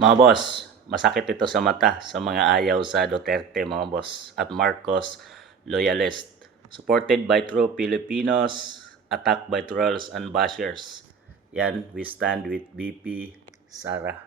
Mga boss, masakit ito sa mata sa mga ayaw sa Duterte mga boss at Marcos loyalist. Supported by true Filipinos, attacked by trolls and bashers. Yan, we stand with BP Sara.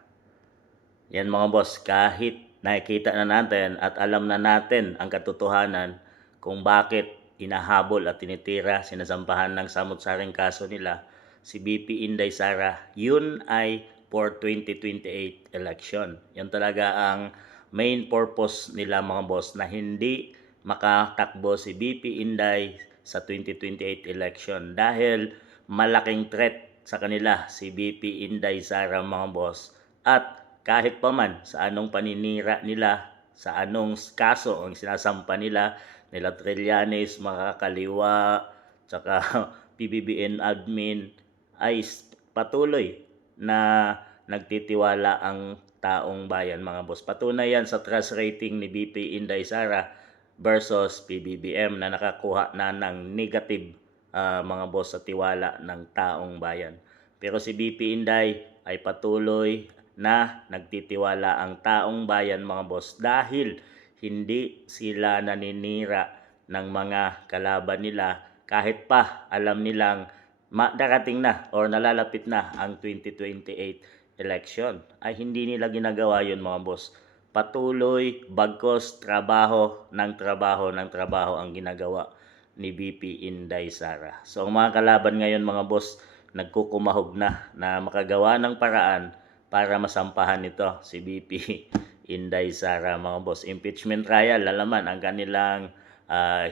Yan mga boss, kahit nakikita na natin at alam na natin ang katotohanan kung bakit inahabol at tinitira, sinasampahan ng samot-saring kaso nila si BP Inday Sara, yun ay for 2028 election. Yan talaga ang main purpose nila mga boss, na hindi makatakbo si BP Inday sa 2028 election dahil malaking threat sa kanila si BP Inday Sara mga boss. At kahit pa man sa anong paninira nila, sa anong kaso ang sinasampa nila Trillanes, mga kaliwa, tsaka PBBM admin, ay patuloy na nagtitiwala ang taong bayan mga boss. Patunay yan sa trust rating ni BP Inday Sara versus PBBM na nakakuha na ng negative mga boss sa tiwala ng taong bayan. Pero si BP Inday ay patuloy na nagtitiwala ang taong bayan mga boss dahil hindi sila naninira ng mga kalaban nila kahit pa alam nilang darating na or nalalapit na ang 2028 election, ay hindi nila ginagawa yun mga boss. Patuloy, bagkos, trabaho ang ginagawa ni BP Inday Sara. So ang mga kalaban ngayon mga boss, nagkukumahog na makagawa ng paraan para masampahan ito si BP Inday Sara mga boss. Impeachment trial, lalaman ang kanilang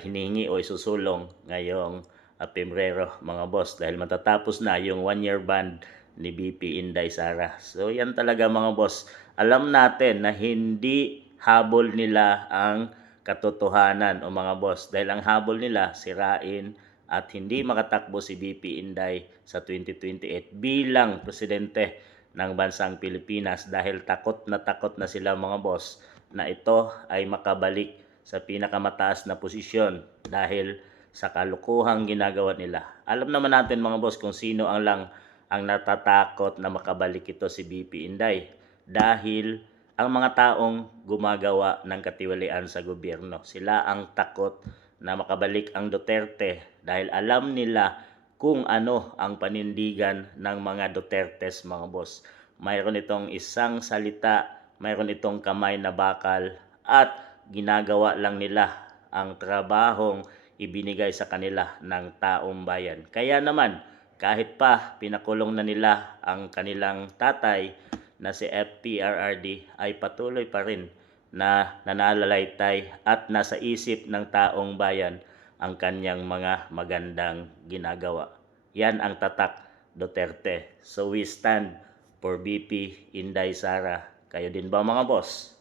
hinihingi o isusulong ngayong Pebrero mga boss, dahil matatapos na yung 1-year ban ni BP Inday Sara. So yan talaga mga boss, alam natin na hindi habol nila ang katotohanan o mga boss, dahil ang habol nila sirain at hindi makatakbo si BP Inday sa 2028 bilang presidente ng bansang Pilipinas, dahil takot na sila mga boss na ito ay makabalik sa pinakamataas na posisyon dahil sa kalukuhang ginagawa nila. Alam naman natin mga boss kung sino ang natatakot na makabalik ito si BP Inday, dahil ang mga taong gumagawa ng katiwalian sa gobyerno, sila ang takot na makabalik ang Duterte dahil alam nila kung ano ang panindigan ng mga Dutertes mga boss. Mayroon itong isang salita, mayroon itong kamay na bakal, at ginagawa lang nila ang trabahong ibinigay sa kanila ng taong bayan. Kaya naman, kahit pa pinakulong na nila ang kanilang tatay na si FPRRD, ay patuloy pa rin na nananalaytay at nasa isip ng taong bayan ang kanyang mga magandang ginagawa. Yan ang tatak Duterte. So we stand for BP Inday Sara. Kayo din ba mga boss?